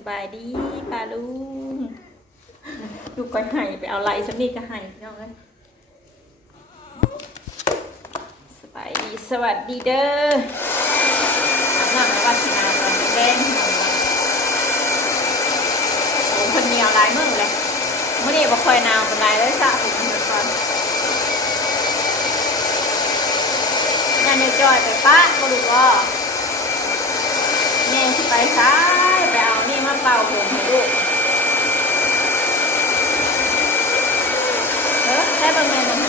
สบายดีป้าลุงดูกก้อยไห้ไปเอาไรฉันนี่ก็ไห้พี่นาะงกัสบายดีสวัสดีเด้อน้ำหนักวัฒนาตอนแดงผมคนเดียวลายมึอเลยมื่อนี้บ่คอยนาวเป็นไรเลยสะผมเหมือนกันงานในจอยไปป้าก็รู้ว่านี่ยสบายซ้า เป่าผมลูกเฮ้ยแค่บางแม่มัน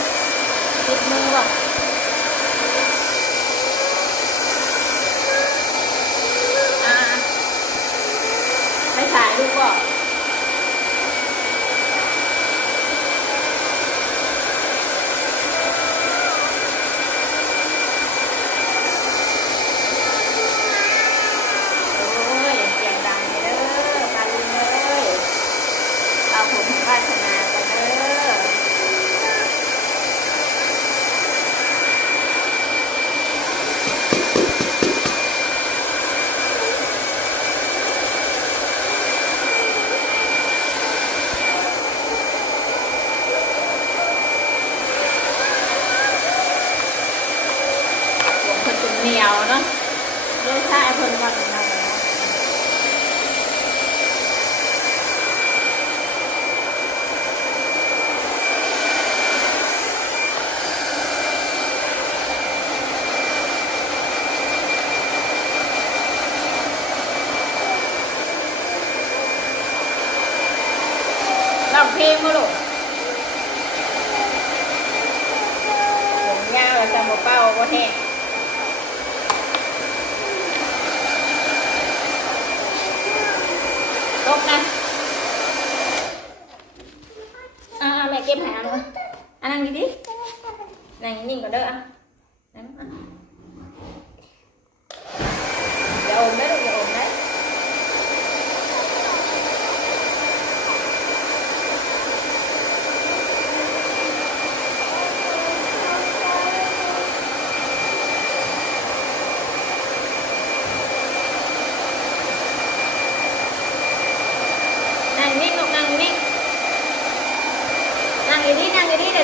ติดมือว่ะ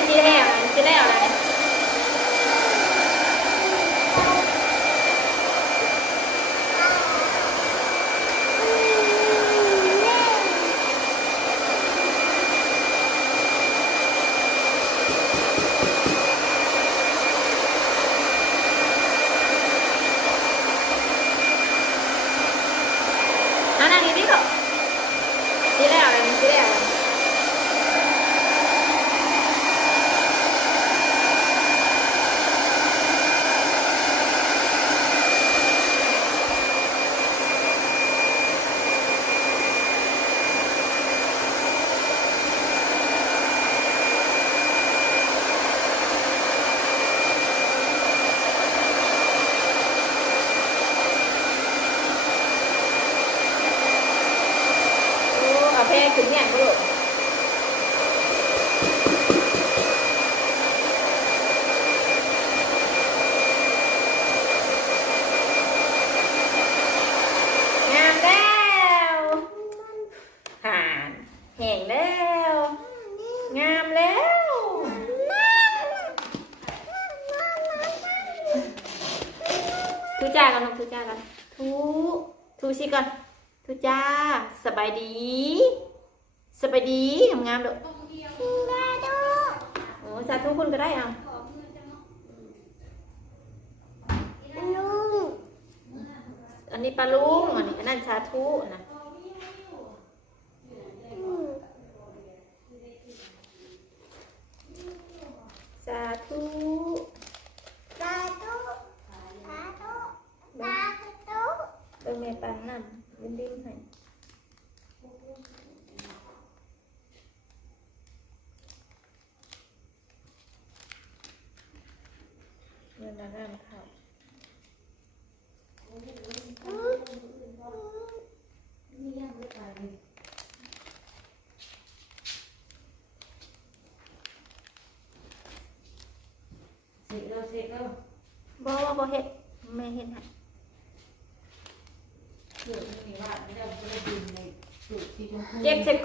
สีแดงสีแดงอะไร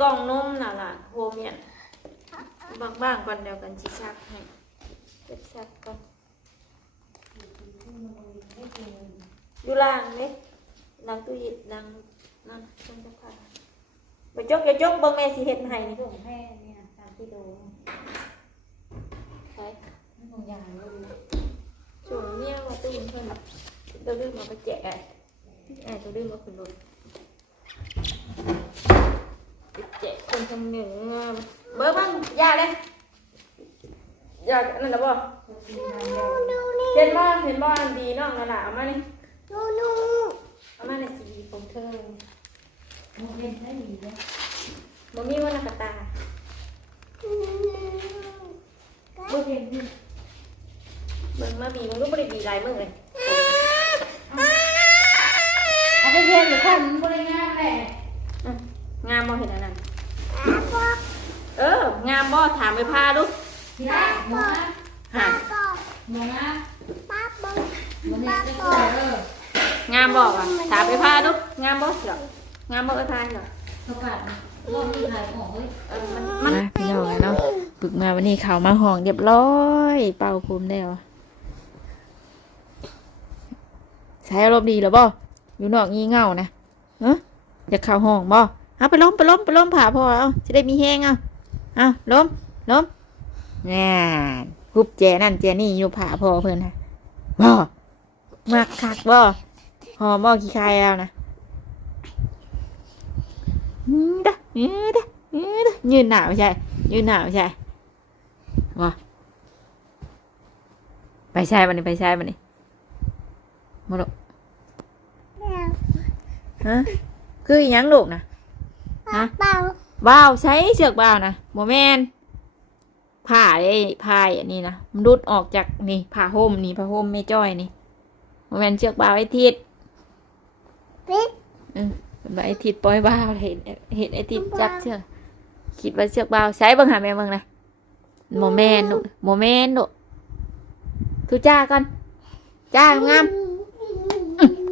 ล่องนมน่ะล่ะโฮเมียนบางๆก่อนเดียวกันชิชักให้เก็บชักก่อนอยู่ล่างเด้ล่างตู้เย็นล่างนั่นเครื่องซักผ้าไปจกอย่าจกเบิ่งแม่สิเฮ็ดให้นี่ส่งแพร่เนี่ยสามกิโลไปไม่คงยางเลยส่วนเมียว่าตู้เย็นเพิ่นตัวดื้อมาไปแจกไอ้ตัวดื้อมาขึ้นรถ ไปแจกคนทำหนึ่งเบิ่งบ้างอย่าเลยอย่านั่นน่ะบ่เห็นบ่เห็นบ่อันดีน้องนั่นล่ะเอามานี่เอามาในสีผมเธอโมเห็นได้ดีเลยบ่มีว่านักกะตาโมเห็นดิเบิ่งมาบีมันก็บ่ได้บีหลายมื้อเลยเอาไปเห็นหรือคนบริงานแหละอื้องามบ่เห็นอันนั้น เออ งามบ่ถามไปพาดูที่แรกหมอนะหาหมอนะมันนี่จะเกิดเองามบ่ว่ะถามไปพาดูงามบ่เสียวงามบ่เออทายเหรอประกาก่องเฮ้ยเออมันมันมาพี่น้องอเนาะปึกมาวันนี้เขามาห้องเรียบร้อย เป่าภูมิได้วใช้อารมณ์ดีหรือบ่อยู่นอกงี่เง่านะเนาะอยากเข้าห้องบ่ เอาไปล้มไปล้มไปล้มผ่าพอเอาจะได้มีแห้งเอาเอาล้มล้มแง่หุบแจนั่นแจนี่อยู่ผ่าพอเพื่อนนะบ่มักคักบ่หอมบ่ขี้คายแล้วนะอืมเด้ออืมเด้ออืมเด้อยืนหนาวใช่ยืนหนาวใช่วะไปใช่บันนี้ไปใช่บันนี้มาลูกฮะคืออิหยังลูกนะ ฮะบ้าวใช้เชือกบ้าวนะโมแมนผ้าไอ้ผ้าอันนี้นะมันรุดออกจากนี่ผ้าห่มนี่ผ้าห่มไม่จ้อยนี่โมแมนเชือกบ้าวไอ้ทิศเออเป็นไอ้ทิศปล่อยบ้าวเห็นเห็นไอ้ทิศจับเชือกคิดว่าเชือกเบาใช้เบิ่งหาแม่เบิ่งนะโมเมนต์ลูกโมเมนต์ลูกทุจ้าก่อนจ้างาม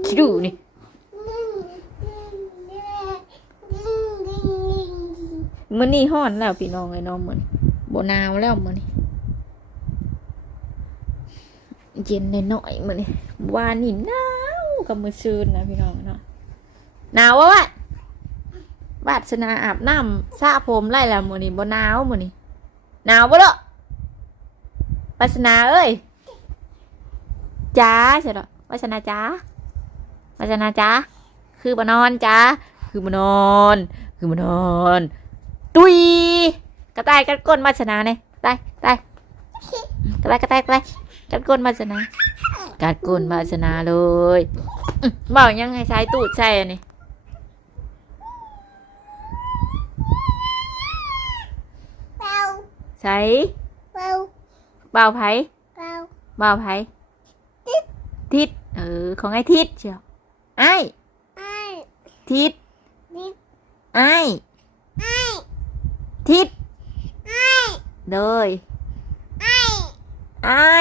ชิดูนี่ มื้อนี้ฮ้อนแล้วพี่น้องไอ้น้องมื้อนี้บ่หนาวแล้วมื้อนี้เย็นหน่อยๆมื้อนี้วานนี่หนาวกับมื้อซืนนะพี่น้องเนาะหนาววะวะวาสนาอาบน้ำสระผมไล่ละมื้อนี้บ่หนาวมื้อนี้หนาวบ่เด้อวาสนาเอ้ยจ้าใช่ดอกวาสนาจ้าวาสนาจ้าคือบ่นอนจ้าคือบ่นอน คือบ่นอน ตุยกระต่ายกัดก้นวาสนาเนี่ยตายตายกระต่ายกระต่ายกระต่ายกัดก้นวาสนากัดก้นวาสนาเลยอื้อเบายังไงใช้ตูดใช่อันนี้ใช้เบาไผเบาไผทิศเออของไอ้ทิศเชียวไอ้ทิศไอ้ ทิศเลยไอ้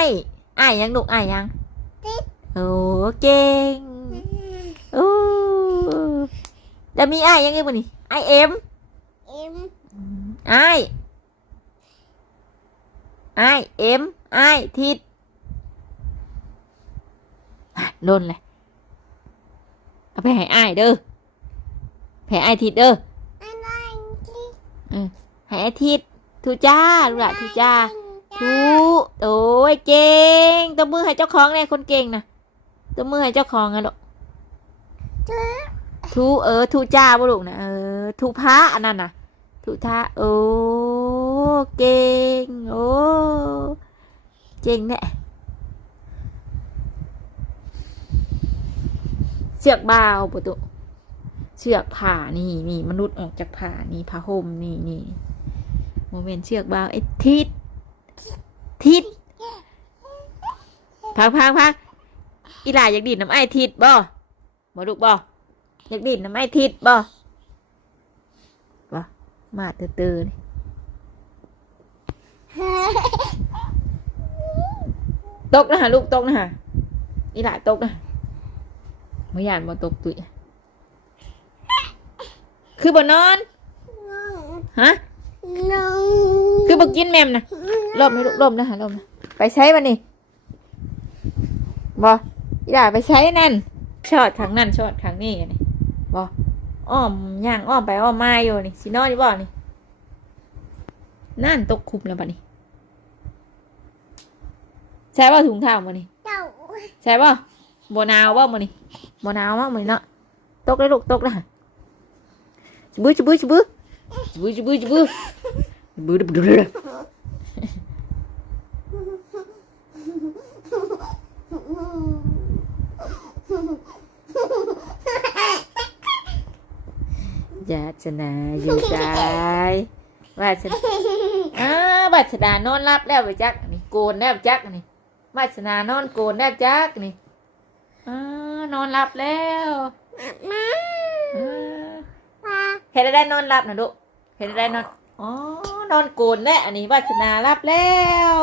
ไอ้ยังลูกไอ้ยังโอ้เก่งโอ้จะมีไอ้ยังไงบ่นี่ไอเอ็มไอไอเอ็มไอทิศโดนเลยเอาไปให้ไอายเด้อไปให้ไอายทิศเด้อเออให้ไอทิศทูจ้าลูกหละทูจ้าทูโอ้ยเก่งตัวมือให้เจ้าของเนี่ยคนเก่งนะตัวมือให้เจ้าของไงลูกทูเออทูจ้าบุลูกนะเออทูพระอันนั้นน่ะทูท่าโอ้เก่งโอ้เก่งเนี่ยเสือกบาวประตูเชือกผ่านี่นี่มนุษย์ออกจากผ่านี่ผ้าห่มนี่นี่ โมเมนต์เชือกบาวไอ้ทิศทิศพักพักพักอีหลาอยากดีดน้ำไอ้ทิศบ่บ่ลูกบ่อยากดีดน้ำไอ้ทิศบ่บ่มาเตือนๆนี่ตกนะฮะลูกตกนะฮะอีหลาตกนะไม่อยานมาตกตุยคือบ่นอนฮะ คือบอกกินแมมนะลมนะลูกลมนะฮะลมนะไปใช้มันนี่บออย่าไปใช้นั่นชอดทางนั่นชอดทางนี่นี่บออ้อมย่างอ้อมไปอ้อมมาอยู่นี่สินอนี่บ่นี่นั่นตกคุมแล้วบ่นี่ใช่ป่ะถุงเท้ามานี่ใช่ป่ะบหนาวป่ะมานี่บหนาวมากมานี่เนาะตกเลยลูกตกเลยจิบุยจิ บุยจิบุยจิบุยจิบุยจิบุย Bữa bữa bữa. Dạ chà nà dù sai Và chà À bà chà đà non lắp đeo bởi chắc này Cồn đeo chắc này Bà chà nà non cồn đeo chắc này À non lắp đeo À. Hết ra đây non lắp nè độ Hết ra đây non อ๋อนอนโกนแน่อันนี้วาสนารับแล้ว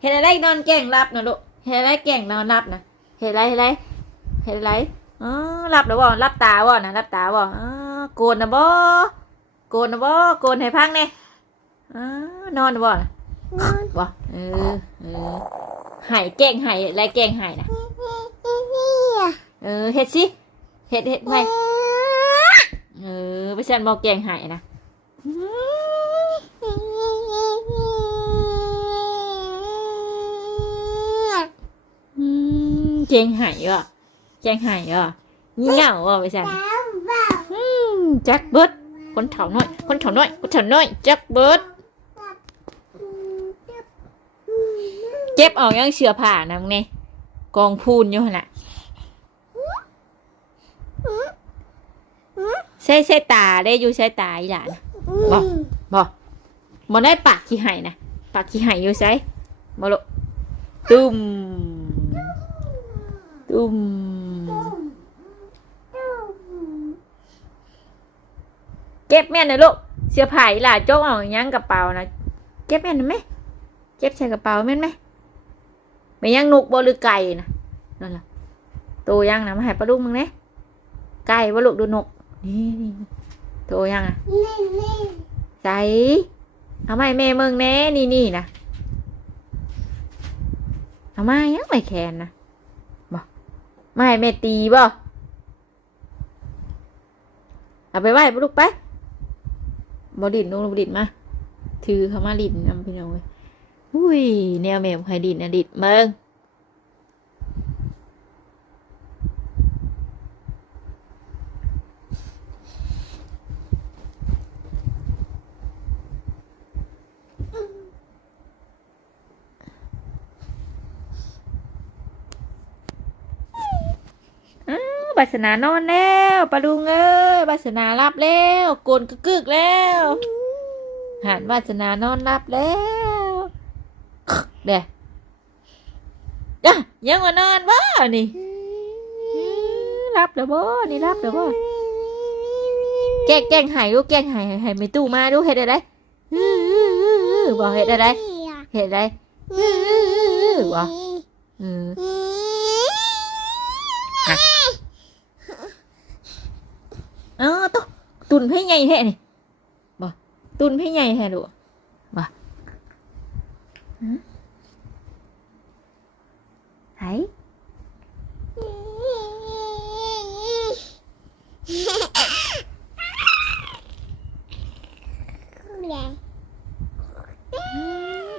เห็นอะไรนอนแก่งรับนะลูกเห็นอะไรแก่งนอนรับนะเห็นอะไรเห็นอะไรเห็นอะไรอ๋อรับหรือบ่รับตาบ่นะรับตาบ่อ๋อโกนนะบ่โกนนะบ่โกนให้พังเนี่ยอ๋อนอนนะบ่นะบ่เออเออหายแก่งหายอะไรแก่งหายนะเออเฮ็ดสิเฮ็ดเฮ็ดไหม เออไปฉันบอกแกงหายนะอืมเจงหายอะเจงหายอะงี่เหงาอะไปสันแจ็คเบิร์ดคนเถาน้อย คนเถาน้อย คนเถาน้อยแจ็คเบิร์ดเก็บออกยังเชือผ่านะมึงเนี่ยกองพูนอยู่น่ะ ใส่ใส่ตาได้อยู่ใส่ตาอีหลานบอกบอกมันได้ปากขี้ไห่นะปากขี้ไห่อยู่ใส่มาลุตุ้มตุ้มเก็บแม่นนะลูกเสื้อผ้าอีหล่ะโจกเอาอยังกระเป๋านะเก็บแม่นนะไหมเก็บใส่กระเป๋าแม่นไหมไม่ยังนุกบ่หรือไก่นะนั่นล่ะตัวยังนะมาให้ปลาลูกมึงเนี่ยไก่บ่ลูกดูนก นี่นี่ตัวยังอะใส่เอามาให้แม่มึงแน่นี่นี่นะเอามายังไม่แคนนะไม่ให้แม่ตีบ่เอาไปไหว้ปลูกไปบดินลงบดินมา ถือเขามาดินนำพี่น้องเลยอุ้ยแนวแมวใครดินอะดิดเมือง บาสนานอนแล้วปลาดุงเอ้ยบาสนารับแล้วโกนกึกกึกแล้วหันบาสนานอนรับแล้วเด้อะยังว่านอนบ่นี่รับแล้วบ่นี่รับแล้วบ่แก้งแกล้งหายลูกแกล้งหายหายไม่ตู้มาดูเห็ดอะไรบอกเห็ดอะไรเห็ดอะไรบอกอืออตุ๊ ตุนให้ใหญ่แท้นี่บ่ตุนให้ใหญ่แท้ดูบ่หืมไห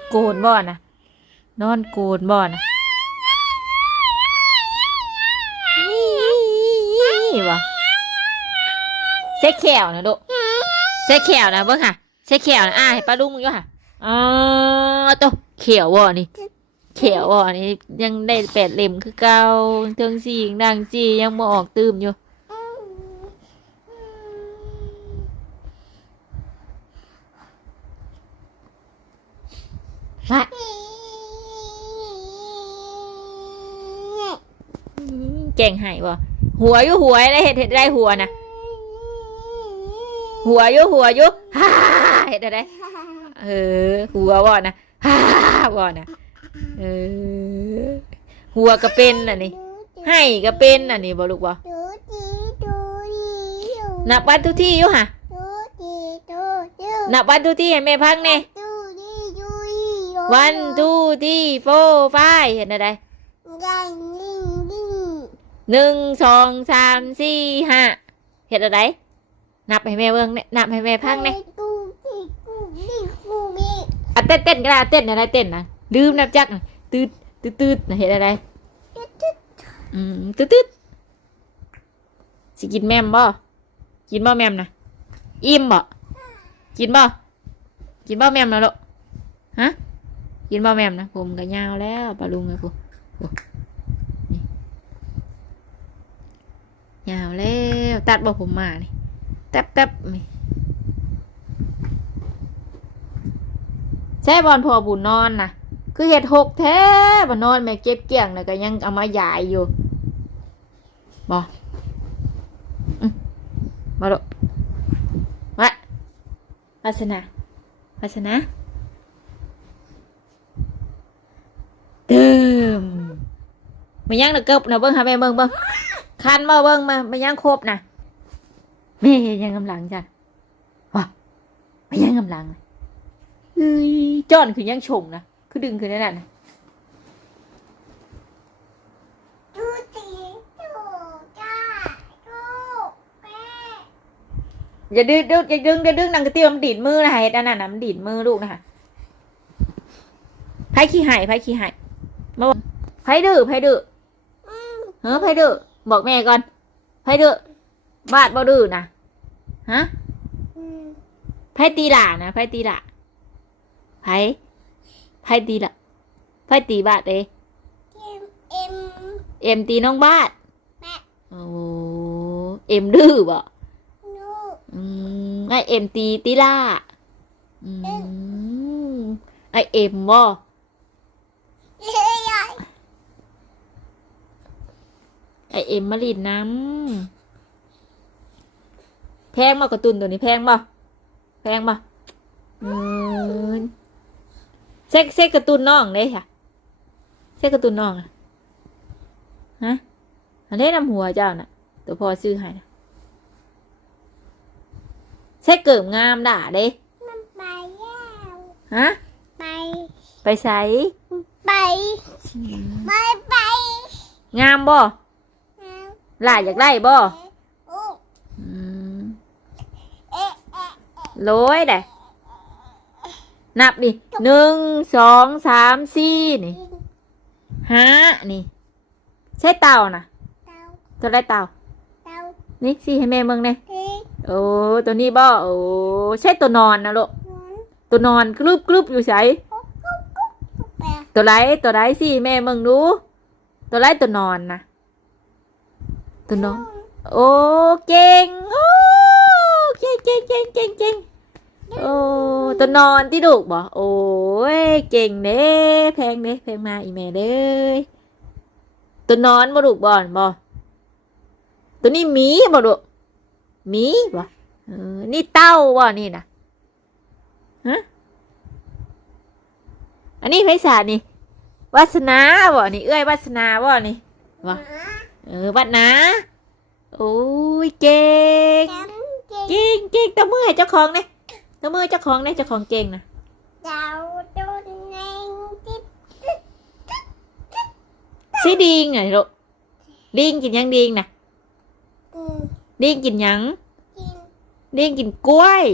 โกนบ่นะนอนโกนบ่นะนี่บ่ เซ็กแขวนะลูกเซ็กแขวนะเบิ้งค่ะเซ็กแขวนะอ่าให้ป้าลุงมึงอยู่ค่ะอ๋อตัวเขียววะนี่เขียววะนี่ยังได้แปดเล่มคือเก่าเทิงสียังดังจียังบ่ออกตื่มอยู่มาเก่งใหายบ่หัวอยู่หัวได้เห็ดเห็ดได้หัวนะ หัวอยู่หัวอยู่ฮ่าเห็นอะไรเออ หัวบ่นะฮ่าบ่นะเออหัวก็เป็นน่ะนี่ให้ก็เป็นน่ะนี่บ่ลูกบ่นับวันทุกที่อยู่ค่ะนับวันทูที่ให้แม่พังเนี่ยวันทูที่โฟไฟเห็นอะไรหนึ่งสองสามสี่ห้าเห็นอะไร นับให้แม่เบิ่งเนี่ยนับให้แม่พังเนี่ยอะเต้นเต้นก็ได้อะเต้นอะไรเต้นนะลืมนับจักน่ะตืดตืดตืดนะเห็นอะไรอืมตืดตืดสิกินแมมบ่กินบ่แมมนะอิ่มบ่กินบ่กินบ่แมมนะลูกฮะกินบ่แมมนะผมก็ยาวแล้วปลาลุงเลยกูโอ้นี่ยาวแล้วตัดบ่ผมมานี่ แต๊บแต๊บนี่ใช่บอลพอบุญนอนนะคือเห็ดหกแท้บ่นอนแม่เก็บเกี่ยงนะก็ยังเอามาหยายอยู่บ่อืมาลูกวะวาสนาวาสนาเติมมายังนะเกิบนะเบิ้งหาแม่เบิ้งเบิ้งคันมาเบิ้งมามายังครบนะ แม่ยังกำลังจ้ะวะมายังกำลังเลยเอ้ยจ้อนคือยังชงนะคือดึงคือนั่นน่ะอย่าดึงดึงอย่าดึงอย่าดึงนางกระเตียมนดีดมือนะเฮ็ดอันนั้นนะมันดีดมือลูกนะคะไผขี้หายไผขี้หายมาบอกไผดื้อไผดื้อเฮ้อไผดื้อบอกแม่ก่อนไผดื้อ บาดบ่ดื้อนะฮะไผตีหล่านะไผตีหล่าไผไผตีหล่าไผตีบาดเด้เอ็มตีน้องบาดโอ้เอ็มดื้อบ่อืมไอเอ็มตีติล่าอืมไอเอ็มบ่ไอเอ็มมาลินน้ำแพงบ่การะตุนตัวนี้แพงบ่แพงบ่เงินเซ็กเซ็กการะตุนน้องเลยค่ะเซ็กการะตุนน้องอะฮะอันนี้น้ำหัวเจ้าน่ะ ตัวพอซื้อให้นะใช่เกิมงามด่าเด้ฮะไปใส่งามบ่หล่าอยากได้บ่อืม โร้อยเด้นับดิหนึ่งสองสามสี่นี่ห้านี่ ใช่เต่านะจะได้เต่านี่สิให้แม่เมืองเนี่ยโอ้ตัวนี้บ่โอ้ใช่ตัวนอนนะลูกตัวนอนกรึบกรึบอยู่ใสตัวไรตัวไรสิแม่เมืองดูตัวไรตัวนอนนะตัวนอน โอ้เก่งโอ้เก่งเก่งเก่งเก่งเก่ง โอ้ตัวนอนที่ดุบ่โอ้ยเก่งเด้แพงเด้แพงมาอีแม่เด้ตัวนอนบ่ดุบ่อนบ่ตัวนี้หมีบ่ดุหมีบ่เออนี่เต้าบ่นี่นะฮะอันนี้ไพศาลนี่วาสนาบ่นี่เอ้ยวาสนาบ่นี่บ่เออวัดนะโอ้ยเก่งเก่งเก่งตบมือให้เจ้าของเนี่ย ตบมือให้เจ้าของเนี่ยเจ้าของเก่งนะสิดิงไงลูกดิงกินหยังดิงนะดิงกินหยังดิงกินกล้วย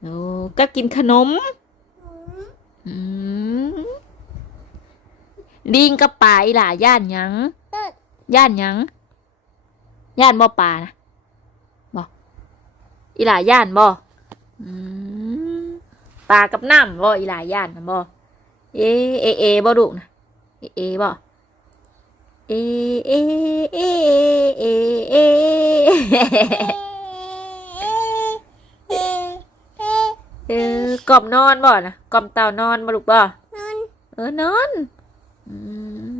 โอ้ก็กินขนมอืมดิงกับป่าอีหล่าย่านหยังย่านหยัง ย่านบ่ป่านะบ่อีหล่าย่านบ่อืม ปลากับน้ำบ่อีหล่าย่านนะบ่เอเอเอบ่ดุนะเอเอบ่เอเอเอเอเอเออกล่อมนอนบ่นะกล่อมเต่านอนบ่ลูกบ่เออนอนอื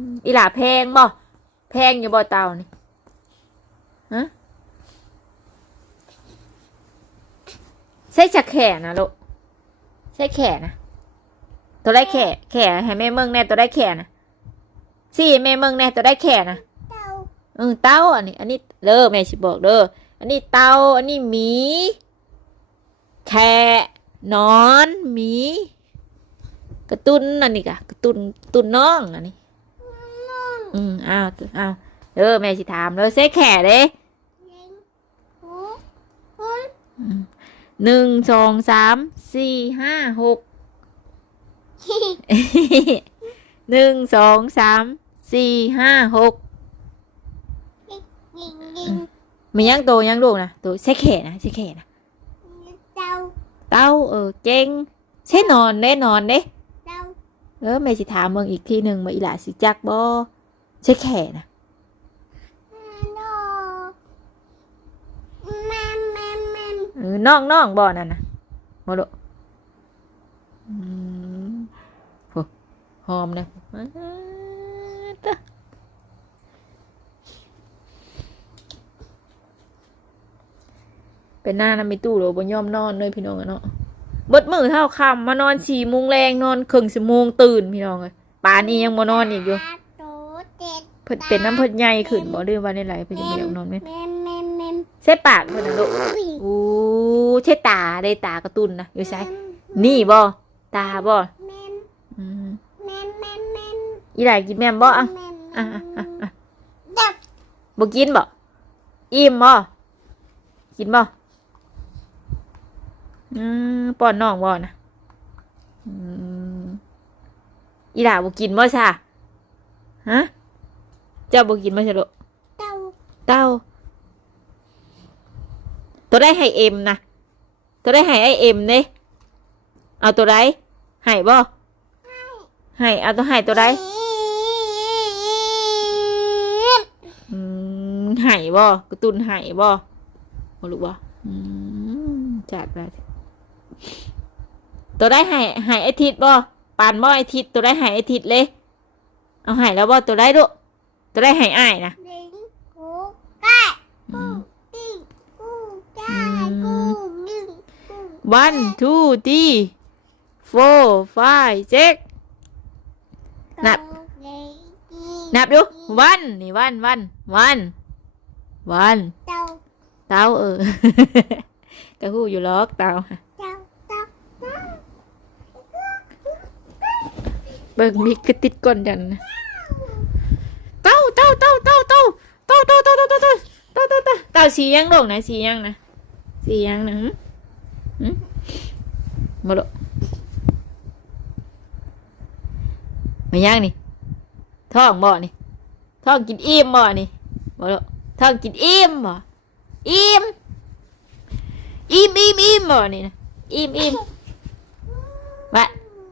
มอีหล่าแพงบ่แพงอยู่บ่เต่านี่ฮะ ใช่จักแข่นะลูกใช่แข่นะตัวได้แข่แข่ให้แม่เมืองแน่ตัวได้แข่นะสี่แม่เมืองแน่ตัวได้แข่นะเออเต้าอันนี้ อันนี้เด้อแม่สิบอกเด้ออันนี้เต้าอันนี้หมี แค่นอนหมี กระตุนอันนี้กะกระตุนตุนน้องอันนี้ อืมอ้าวอ้าวเออแม่สิถามแล้วเซ็กแข่เด้อืม หนึ่งสองสามสี่ห้าหกหนึ่งสองสามสี่ห้าหกมียังโตยังลูกนะโตเซ็กแข่นะเซ็กแข่นะเต้าเออเก่งใช่นอนเด้นอนเด้เออแม่สิถามเมืองอีกทีหนึ่งมาอีหลาสิจักบ่เซ็กแข่นะ เออ น้องน้องบ่อนั่นนะมาดูอืมโหหอมนะอ้าตะเป็นหน้านะมีตู้โหลบนย่อมนอนเลยพี่น้องอะเนาะเบิดมือเท่าคำมานอนสี่โมงแรงนอนครึ่งชั่วโมงตื่นพี่น้องเลยป่านนี้ยังมานอนอีกอยู่เพิ่นเป็นน้ำเพิ่นใหญ่ขึ้นบ่เดือวันนี้ไหลเพิ่นจะไม่อยากนอนไหม ใส่ปากเพิ่นนะลูกอู้ใช่ตาได้ตากระตุนนะอยู่ใช่นี่บ่ตาบ่อืมอีหลายกินแม่มบ่อะอะอะอะอะบ่กินบ่อิ่มบ่กินบ่อืมป้อนน้องบ่นะอืมอีหลาบ่กินบ่ซะฮะเจ้าบ่กินบ่ซะลูกเต้าตััวได้ให้เอ็มนะตัวได้ให้ไอเอ็มเด้เอาตัวใดให้บ่ให้เอาตัวให้ตัวใดอืมให้บ่กระตุนให้บ่บ่รู้บ่อืมจัดไปตัวได้ให้ให้ไอทิดบ่ปานบ่ไอทิดตัวได้ให้ไอทิดเลย เอาให้แล้วบ่ตัวได้ลูกตัวได้ให้อ้ายนะอืม one two three four five six นับ นับดู one นี่ one one one one เต้าเออกระหู้อยู่ล็อกเต้าเบิ่งมีคือติดก้นยันนะเต้าเต้าเต้าเต้าเต้าเต้าเต้าเต้าเต้าเต้าเต้าเต้าเต้าเต้าเต้าสียังโด่งนะสียังนะสียังนะหึหึ มาดูมายังนี่ท้องบ่นี่ท้องกินอิ่มบ่นี่มาดูท้องกินอิ่มบ่อิ่มอิ่มอิ่มอิ่มบ่นี่นะอิ่มอิ่มวะ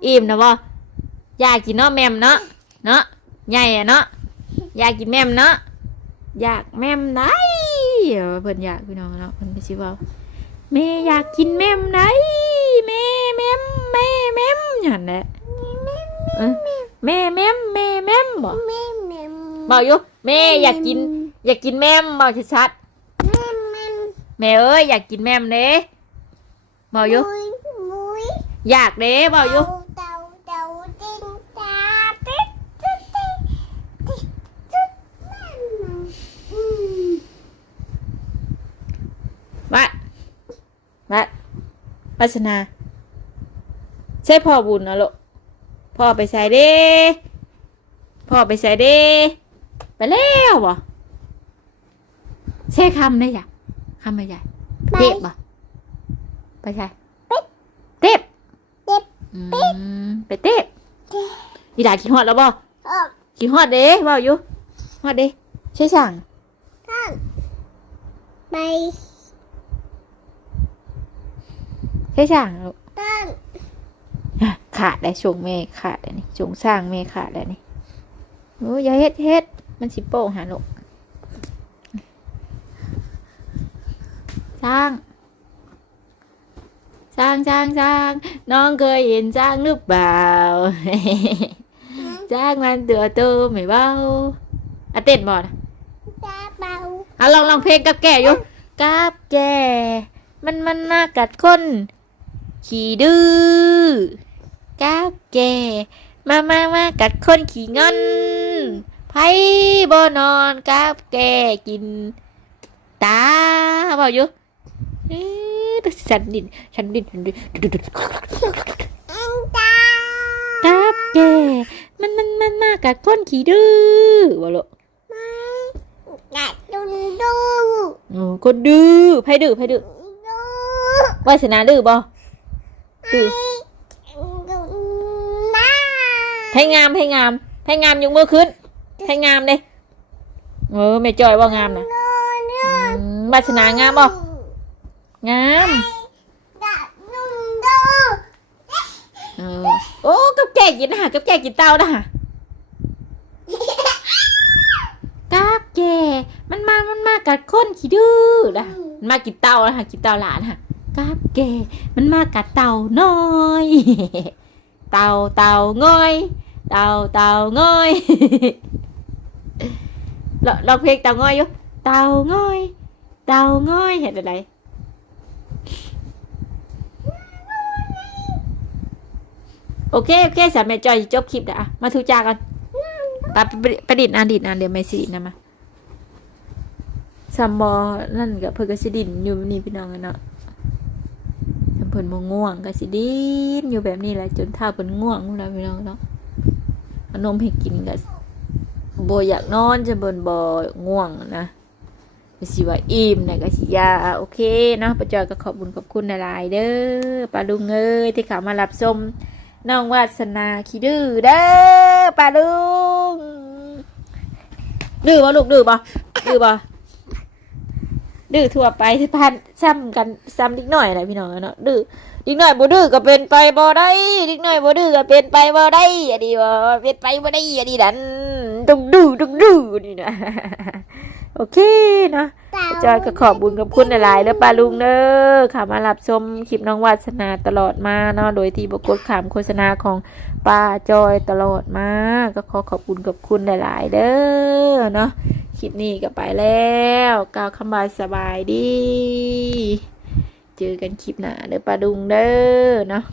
อิ่มนะบ่อยากกินเนาะแมมเนาะเนาะใหญ่อะเนาะอยากกินแมมเนาะอยากแมมได้เออเพิ่นอยากพี่น้องเนาะเพิ่นไปสิเว่า แม่อยากกินแมมได้แม่แมมแม่แมมอย่างนั้นแหละเออแม่แมมแม่แมมบ่บอกอยู่แม่อยากกิน อยากกินแมมบอกชัดๆแม่เอ้ยอยากกินแมมเด้บอกอยู่อยากเด้บอกอยู่ วัดวัด พัฒนา ใช่พ่อบุญนะลูกพ่อไปใส่เด้พ่อไปใส่เด้ไปแล้วบ่ใช่คำได้จ้ะคำไม่ใหญ่เทปบ่ไปใช่เทปอืมไปเทปอีดาขี้ฮอดแล้วบ่ขี้ฮอดเด้บ่อยู่ฮอดเด้ใช่สั่งไป ใช่สั่งลูกต้นอะขาดได้ชงแม่ขาดได้นี่ชงสร้างแม่ขาดได้นี่โอ้ยอย่าเฮ็ดเฮ็ดมันสิโป้งหาลูกสร้างสร้างสร้างสร้างน้องเคยเห็นสร้างหรือเปล่าสร้างมันตัวโตไม่เบาอะเต้นบ่นะตาเบาอะลองลองเพลงกับแก่อยู่กับแก่มันมันมากัดคน ขี่ดื้อกับแก่มามามากัดคนขี่งอนไพ่บ่นอนกับแก่กิน ตาบอกอยู่เอ๊ะฉันดินฉันดินฉันดินครับแกมันมันมันมากัดก้นขี้ดื้อวะลูกโอ้ก็ดื้อไผดื้อไผดื้อวาสนาดื้อบ่ ดื้อไผงามไผงามไผงามยกมือขึ้นไผงามเลยเออแม่จอยว่างามนะอืมวาสนางามบ่งามเออโอ้กับแก่กินนะกับแก่กินเต้านะกาบแก่มันมามันมากัดก้นขี้ดื้อนะมันมากินเต้านะกินเต้าหลานนะ กาบแกมันมากัดเต่าน้อย เต่าเต่าง่อย เต่าเต่าง่อยเราเราเพลงเต่าง่อยอยู่เต่าง่อย เต่าง่อยเห็นอะไรโอเค โอเคสามแม่จอยจบคลิปแล้วอะมาทูจากันปไประดิษฐ์อันดิษฐ์อันเดียวไม่สิดิษฐ์นะมาซัมบอนั่นกับเพื่อนก็สิดินอยู่นี่พี่น้องกันเนาะ เพิ่นบ่ง่วงก็สิดินอยู่แบบนี้แหละจนท่าเพิ่นง่วงแล้วพี่น้องเนาะเอานมให้กินก็บ่อยากนอนจะเบิ่นบ่ง่วงนะก็สิว่าอิ่มนะก็สิยาโอเคเนาะป้าจอยก็ขอบคุญขอบคุณหลายๆเด้อป้าลุงเอ้ยที่เขามารับชมน้องวาสนาขี้ดื้อเด้อป้าลุงดื้อบ่ลูกดื้อบ่ดื้อบ่ ดื้อทั่วไปที่พันซ้ำกันซ้ำนิดหน่อยนะพี่น้องเนาะดื้อนิดหน่อยบ่ดื้อก็เป็นไปบ่ได้นิดหน่อยบ่ดื้อก็เป็นไปบ่ได้อันนี้บ่เป็นไปบ่ได้อันนี้ดันต้องดื้อต้องดื้อนี่นะโอเคเนาะจอยก็ขอบบุญกับคุณหลายๆแล้วป้าลุงเด้อค่ะมารับชมคลิปน้องวาสนาตลอดมาเนาะโดยที่บกดขามโฆษณาของ ป้าจอยตลอดมา ก็ขอขอบคุณกับคุณหลาย ๆ เด้อเนาะคลิปนี้ก็ไปแล้วกล่าวคำบายสบายดี เจอกันคลิปหน้าเด้อปลาดุงเด้อเนาะ